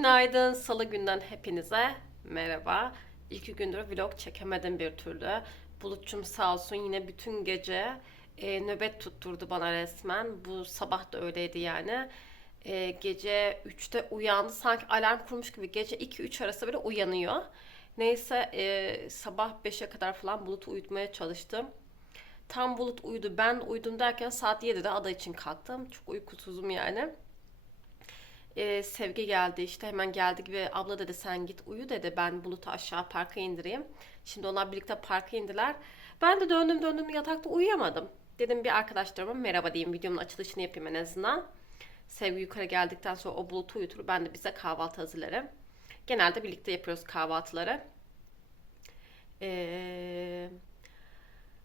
Günaydın. Salı günden hepinize merhaba. İki gündür vlog çekemedim bir türlü. Bulutçum sağ olsun yine bütün gece e, nöbet tutturdu bana resmen. Bu sabah da öyleydi yani. E, gece 3'te uyandı. Sanki alarm kurmuş gibi gece 2-3 arası böyle uyanıyor. Neyse e, sabah 5'e kadar falan Bulut'u uyutmaya çalıştım. Tam Bulut uyudu ben uyudum derken saat 7'de ada için kalktım. Çok uykusuzum yani. Ee, Sevgi geldi işte hemen geldi gibi abla dedi sen git uyu dedi ben Bulut'u aşağı parka indireyim. Şimdi onlar birlikte parka indiler. Ben de döndüm döndüm yatakta uyuyamadım. Dedim bir arkadaşlarıma merhaba diyeyim videomun açılışını yapayım en azından. Sevgi yukarı geldikten sonra o Bulut'u uyutur ben de bize kahvaltı hazırlarım. Genelde birlikte yapıyoruz kahvaltıları. Ee,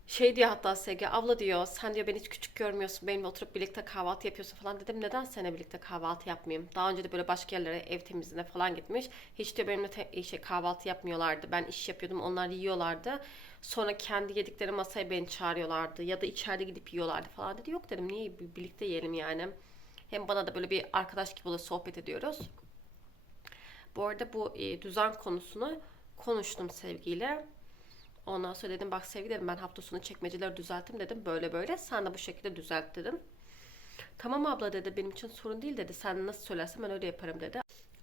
şey diyor hatta Sevgi abla diyor sen diyor beni hiç küçük görmüyorsun benimle oturup birlikte kahvaltı yapıyorsun falan. Dedim neden seninle birlikte kahvaltı yapmayayım? Daha önce de böyle başka yerlere ev temizliğine falan gitmiş. Hiç diyor benimle te- şey, kahvaltı yapmıyorlardı. Ben iş yapıyordum onlar yiyorlardı. Sonra kendi yedikleri masaya beni çağırıyorlardı ya da içeride gidip yiyorlardı falan. Dedi yok dedim niye bir- birlikte yiyelim yani? Hem bana da böyle bir arkadaş gibi oluyor sohbet ediyoruz. Bu arada bu e, düzen konusunu konuştum sevgiyle Ondan sonra dedim bak sevgi dedim ben hafta sonu çekmeceleri düzelttim dedim böyle böyle sen de bu şekilde düzelt dedim. Tamam abla dedi benim için sorun değil dedi sen nasıl söylersen ben öyle yaparım dedi.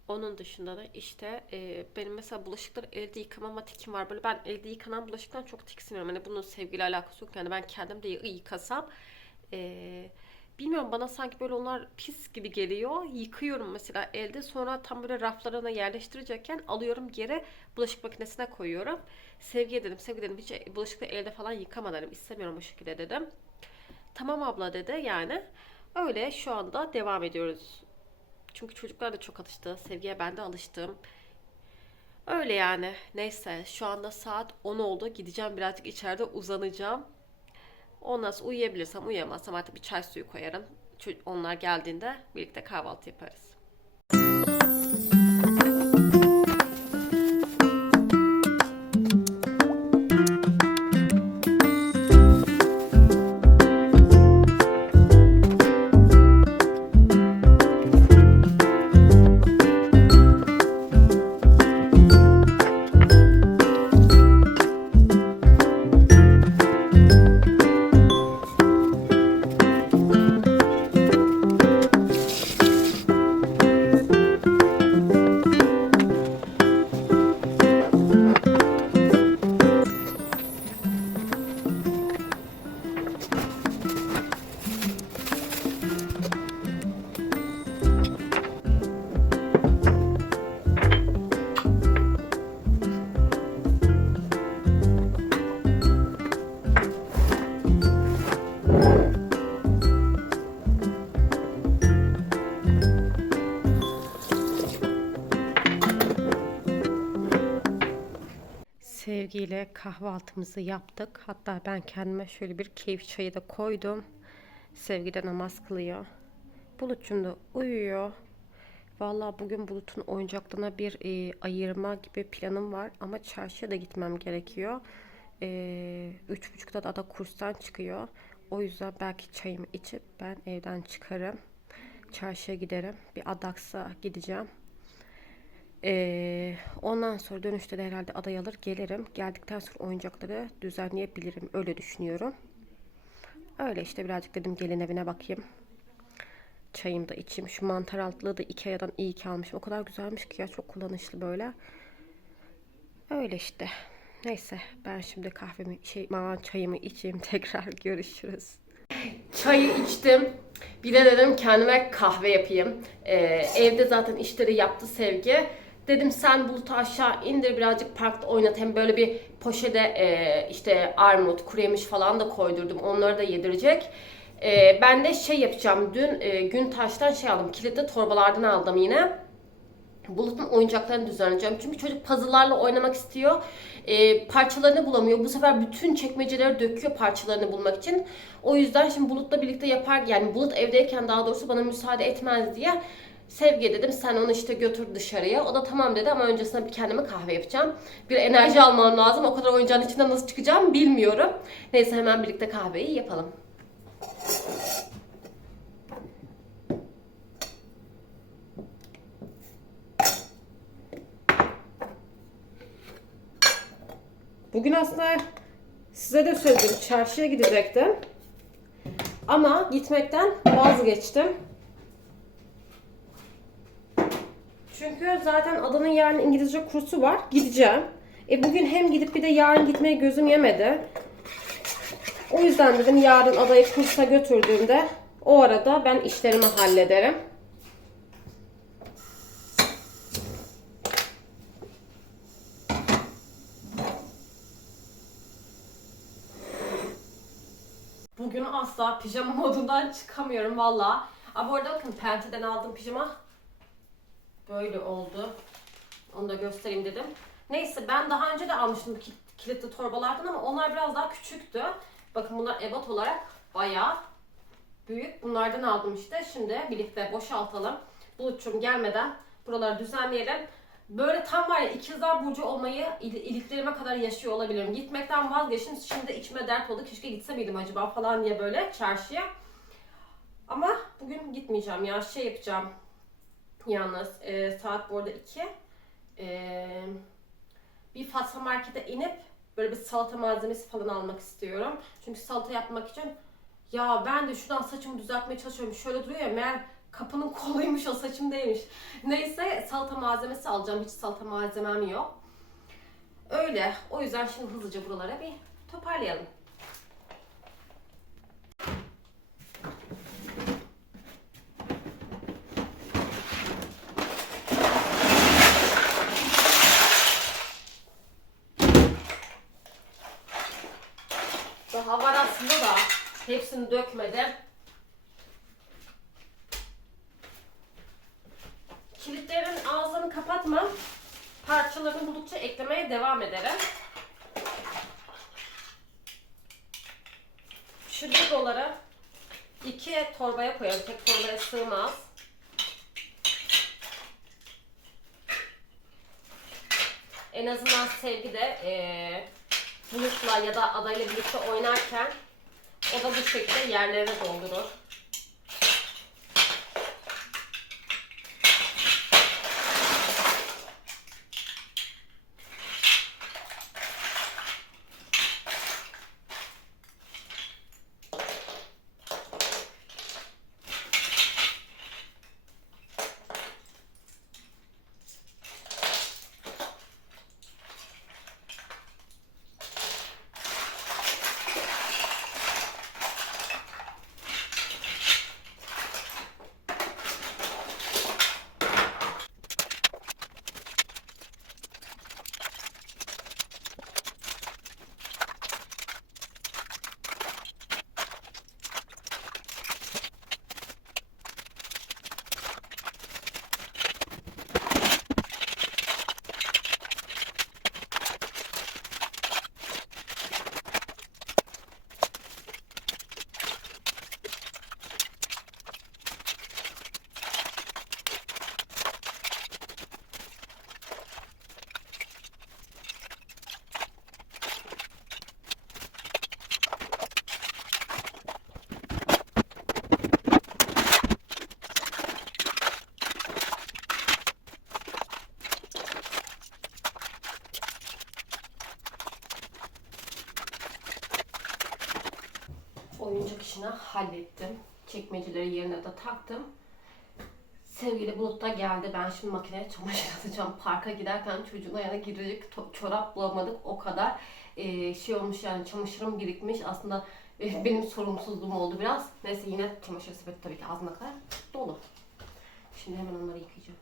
Onun dışında da işte e, benim mesela bulaşıkları elde yıkamama tikim var. Böyle ben elde yıkanan bulaşıktan çok tiksiniyorum. Hani bunun sevgiyle alakası yok. Yani ben kendim de yı- yıkasam e, bilmiyorum bana sanki böyle onlar pis gibi geliyor. Yıkıyorum mesela elde sonra tam böyle raflarına yerleştirecekken alıyorum geri bulaşık makinesine koyuyorum. Sevgiye dedim, sevgi dedim hiç bulaşıkları elde falan yıkama. İstemiyorum o şekilde dedim. Tamam abla dedi yani. Öyle şu anda devam ediyoruz. Çünkü çocuklar da çok alıştı. Sevgiye ben de alıştım. Öyle yani. Neyse şu anda saat 10 oldu. Gideceğim birazcık içeride uzanacağım. Ondan sonra uyuyabilirsem uyuyamazsam artık bir çay suyu koyarım. Onlar geldiğinde birlikte kahvaltı yaparız. Sevgiyle kahvaltımızı yaptık. Hatta ben kendime şöyle bir keyif çayı da koydum. Sevgi de namaz kılıyor. Bulutçum da uyuyor. Vallahi bugün Bulut'un oyuncaklarına bir e, ayırma gibi planım var. Ama çarşıya da gitmem gerekiyor. E, üç buçukta da ada kurstan çıkıyor. O yüzden belki çayımı içip ben evden çıkarım. Çarşıya giderim. Bir Adax'a gideceğim. Ee, ondan sonra dönüşte de herhalde adayı alır gelirim. Geldikten sonra oyuncakları düzenleyebilirim. Öyle düşünüyorum. Öyle işte birazcık dedim gelin evine bakayım. Çayımı da içeyim. Şu mantar altlığı da Ikea'dan iyi ki almışım. O kadar güzelmiş ki ya çok kullanışlı böyle. Öyle işte. Neyse ben şimdi kahvemi şey aman çayımı içeyim tekrar görüşürüz. Çayı içtim. Bir de dedim kendime kahve yapayım. Ee, evde zaten işleri yaptı Sevgi. Dedim sen bulutu aşağı indir birazcık parkta oynat. Hem böyle bir poşete e, işte armut, kuru yemiş falan da koydurdum. Onları da yedirecek. Ee, ben de şey yapacağım. Dün e, gün taştan şey aldım. Kilitli torbalardan aldım yine. Bulut'un oyuncaklarını düzenleyeceğim. Çünkü çocuk puzzle'larla oynamak istiyor. Ee, parçalarını bulamıyor. Bu sefer bütün çekmeceleri döküyor parçalarını bulmak için. O yüzden şimdi Bulut'la birlikte yapar yani Bulut evdeyken daha doğrusu bana müsaade etmez diye Sevgi dedim sen onu işte götür dışarıya. O da tamam dedi ama öncesinde bir kendime kahve yapacağım. Bir enerji almam lazım. O kadar oyuncağın içinden nasıl çıkacağım bilmiyorum. Neyse hemen birlikte kahveyi yapalım. Bugün aslında size de söyledim çarşıya gidecektim. Ama gitmekten vazgeçtim. Zaten adanın yarın İngilizce kursu var. Gideceğim. E bugün hem gidip bir de yarın gitmeye gözüm yemedi. O yüzden dedim yarın adayı kursa götürdüğümde o arada ben işlerimi hallederim. Bugün asla pijama modundan çıkamıyorum valla. Aa, bu arada bakın Pente'den aldığım pijama böyle oldu. Onu da göstereyim dedim. Neyse ben daha önce de almıştım ki- kilitli torbalardan ama onlar biraz daha küçüktü. Bakın bunlar ebat olarak bayağı büyük. Bunlardan aldım işte. Şimdi birlikte boşaltalım. Bulutçum gelmeden buraları düzenleyelim. Böyle tam var ya ikizler burcu olmayı il- iliklerime kadar yaşıyor olabilirim. Gitmekten vazgeçtim. Şimdi içime dert oldu. Keşke gitse miydim acaba falan diye böyle çarşıya. Ama bugün gitmeyeceğim ya. Şey yapacağım. Yalnız e, saat bu arada 2. E, bir Fatma Market'e inip böyle bir salata malzemesi falan almak istiyorum. Çünkü salata yapmak için ya ben de şuradan saçımı düzeltmeye çalışıyorum. Şöyle duruyor ya meğer kapının koluymuş o saçım değilmiş. Neyse salata malzemesi alacağım. Hiç salata malzemem yok. Öyle. O yüzden şimdi hızlıca buralara bir toparlayalım. Daha var aslında da dökmedim. Kilitlerin ağzını kapatmam. Parçalarını buldukça eklemeye devam ederim. Şu legoları iki torbaya koyarım. Tek torbaya sığmaz. En azından sevgi de eee bulutla ya da adayla birlikte oynarken o da bu şekilde yerlerine doldurur. Hallettim. Çekmeceleri yerine de taktım. Sevgili Bulut da geldi. Ben şimdi makineye çamaşır atacağım. Parka giderken çocuğun ayağına girecek çorap bulamadık. O kadar Ee, şey olmuş yani çamaşırım birikmiş. Aslında e, benim sorumsuzluğum oldu biraz. Neyse yine çamaşır sepeti tabii ki ağzına kadar dolu. Şimdi hemen onları yıkayacağım.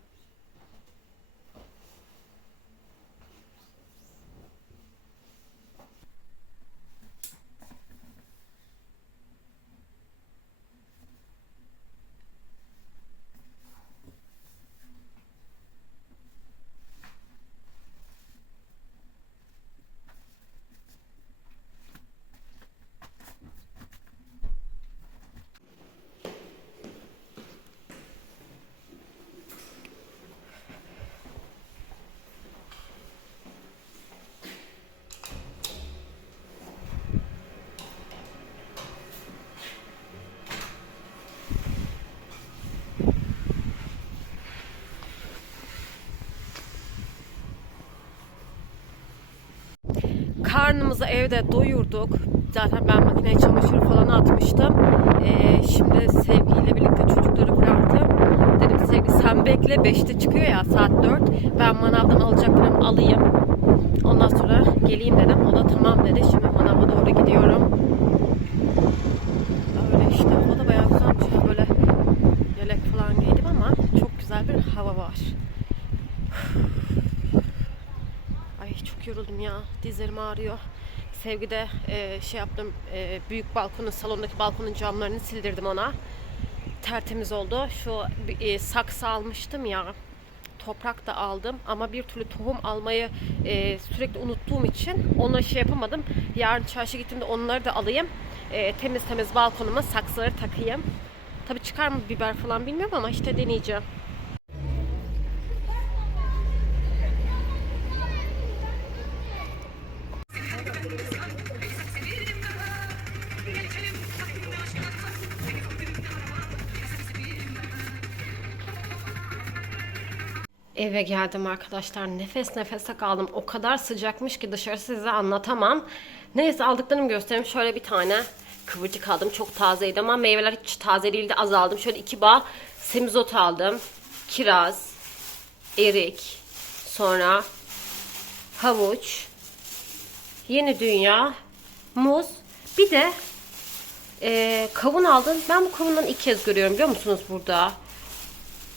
Karnımızı evde doyurduk. Zaten ben makineye çamaşır falan atmıştım. Ee, şimdi sevgiyle birlikte çocukları bıraktım. Dedim sevgi sen bekle 5'te çıkıyor ya saat 4. Ben manavdan alacaklarımı alayım. Ondan sonra geleyim dedim. O da tamam dedi. Şimdi manava doğru gidiyorum. Öyle işte. O da bayağı güzelmiş. Böyle yelek falan giydim ama çok güzel bir hava var. Ay çok yoruldum ya. Dizlerim ağrıyor. Sevgide e, şey yaptım. e, büyük balkonun, salondaki balkonun camlarını sildirdim ona. Tertemiz oldu. Şu e, saksı almıştım ya. Toprak da aldım ama bir türlü tohum almayı e, sürekli unuttuğum için ona şey yapamadım. Yarın çarşı gittiğimde onları da alayım. E, temiz temiz balkonuma saksıları takayım. Tabii çıkar mı biber falan bilmiyorum ama işte deneyeceğim. Eve geldim arkadaşlar. Nefes nefese kaldım. O kadar sıcakmış ki dışarısı size anlatamam. Neyse aldıklarımı göstereyim. Şöyle bir tane kıvırcık aldım. Çok tazeydi ama meyveler hiç taze değildi. Az aldım. Şöyle iki bağ semizot aldım. Kiraz, erik, sonra havuç, yeni dünya, muz. Bir de eee, kavun aldım. Ben bu kavundan ilk kez görüyorum biliyor musunuz burada?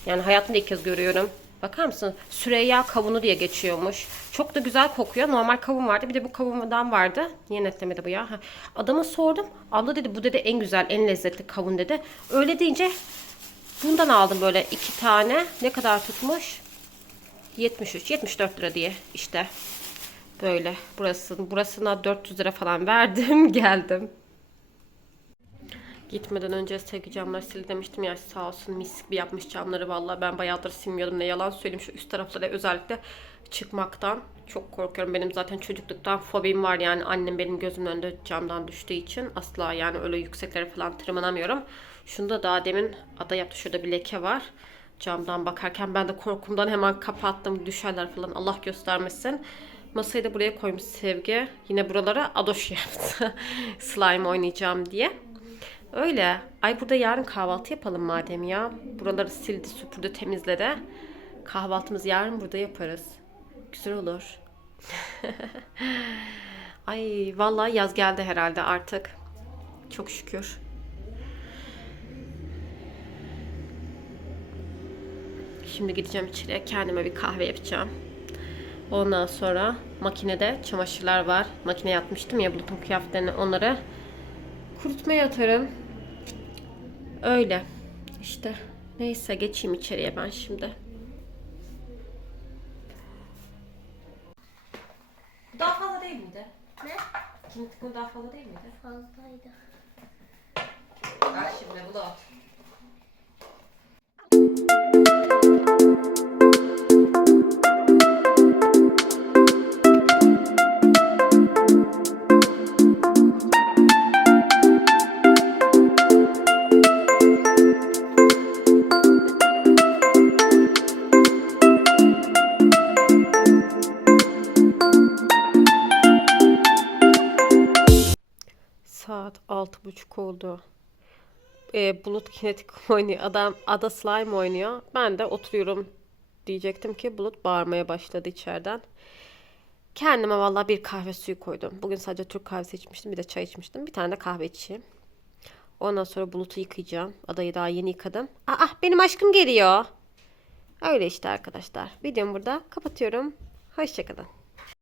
Yani hayatımda ilk kez görüyorum. Bakar mısın? Süreyya kavunu diye geçiyormuş. Çok da güzel kokuyor. Normal kavun vardı. Bir de bu kavundan vardı. Niye netlemedi bu ya? Ha. Adama sordum. Abla dedi bu dedi en güzel, en lezzetli kavun dedi. Öyle deyince bundan aldım böyle iki tane. Ne kadar tutmuş? 73, 74 lira diye işte. Böyle. Burası, burasına 400 lira falan verdim. Geldim. Gitmeden önce sevgi camları sil demiştim ya sağ olsun mis gibi yapmış camları vallahi ben bayağıdır silmiyordum ne yalan söyleyeyim şu üst taraflara özellikle çıkmaktan çok korkuyorum benim zaten çocukluktan fobim var yani annem benim gözümün önünde camdan düştüğü için asla yani öyle yükseklere falan tırmanamıyorum. Şunda daha demin ada yaptı şurada bir leke var camdan bakarken ben de korkumdan hemen kapattım düşerler falan Allah göstermesin. Masayı da buraya koymuş Sevgi. Yine buralara adoş yaptı. Slime oynayacağım diye. Öyle. Ay burada yarın kahvaltı yapalım madem ya. Buraları sildi, süpürdü, temizledi. Kahvaltımızı yarın burada yaparız. Güzel olur. Ay vallahi yaz geldi herhalde artık. Çok şükür. Şimdi gideceğim içeriye kendime bir kahve yapacağım. Ondan sonra makinede çamaşırlar var. Makineye atmıştım ya bulutun kıyafetlerini onları kurutmaya atarım. Öyle. İşte neyse geçeyim içeriye ben şimdi. Daha fazla değil miydi? Ne? Bu daha fazla değil miydi? Fazlaydı. Ver şimdi bu da. Saat altı buçuk oldu. Ee, Bulut kinetik oynuyor. Adam ada slime oynuyor. Ben de oturuyorum diyecektim ki Bulut bağırmaya başladı içeriden. Kendime valla bir kahve suyu koydum. Bugün sadece Türk kahvesi içmiştim. Bir de çay içmiştim. Bir tane de kahve içeyim. Ondan sonra Bulut'u yıkayacağım. Adayı daha yeni yıkadım. Aa benim aşkım geliyor. Öyle işte arkadaşlar. Videomu burada kapatıyorum. Hoşçakalın.